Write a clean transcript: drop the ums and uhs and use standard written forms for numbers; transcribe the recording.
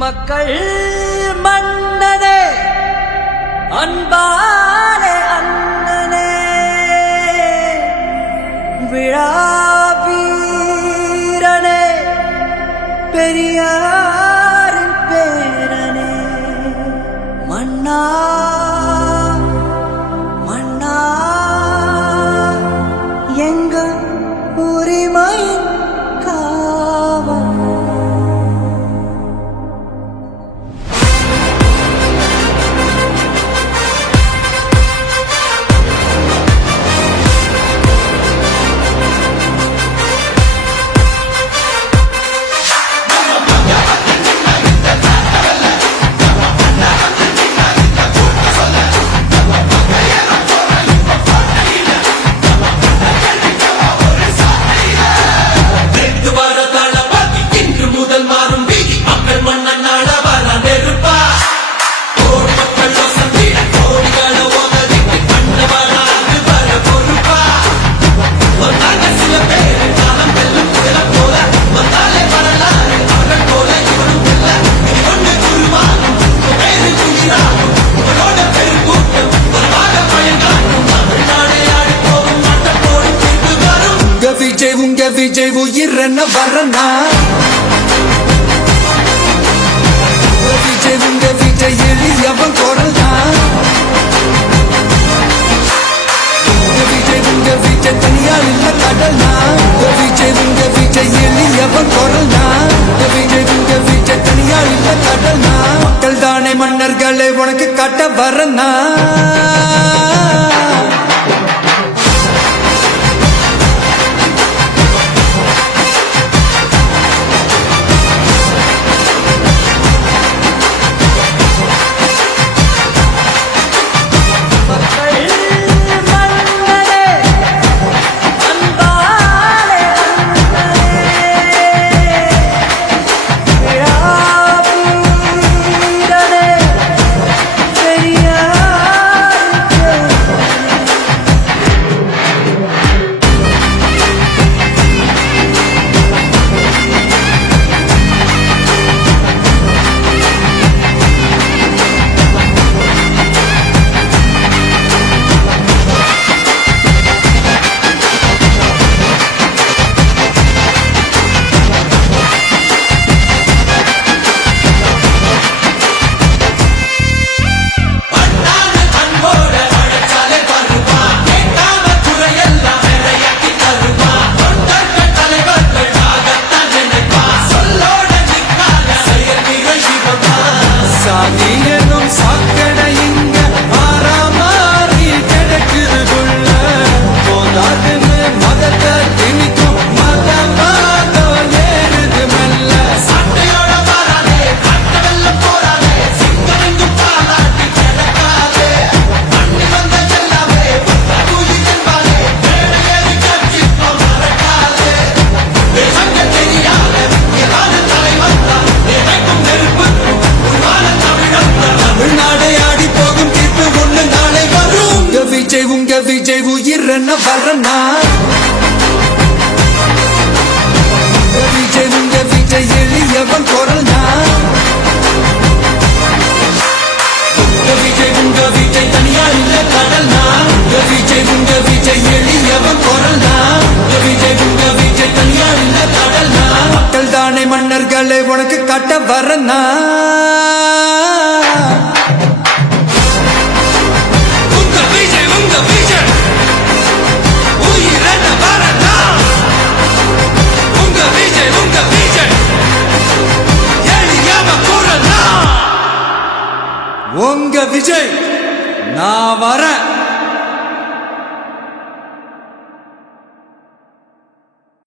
மக்கள் மன்னனே அன்பாலே அண்ணனே விழாவீரனே பெரியாரின் பேரனே மன்னா மன்னா எங்கள் உரிமை காவல் விஜய் உயிரன வரனா விஜய் எளியவன் குரல்னா விஜய் தனியால் இல்ல கடல்னா விஜய் எளியவன் குரல்னா விஜய் தனியால் இல்ல கடல்னா மக்கள் தானே மன்னர்களே உனக்கு காட்ட வரனா விஜய் உயிரன வரனா விஜய் எளியவன் குரல்னா விஜய் தனியால் இல்ல கடல்னா விஜய் எளியவன் குரல்னா விஜய் தனியால் இல்ல கடல்னா மக்கள் தானே மன்னர்களே உனக்கு காட்ட வரனா உங்க விஜய் நான் வரேன்.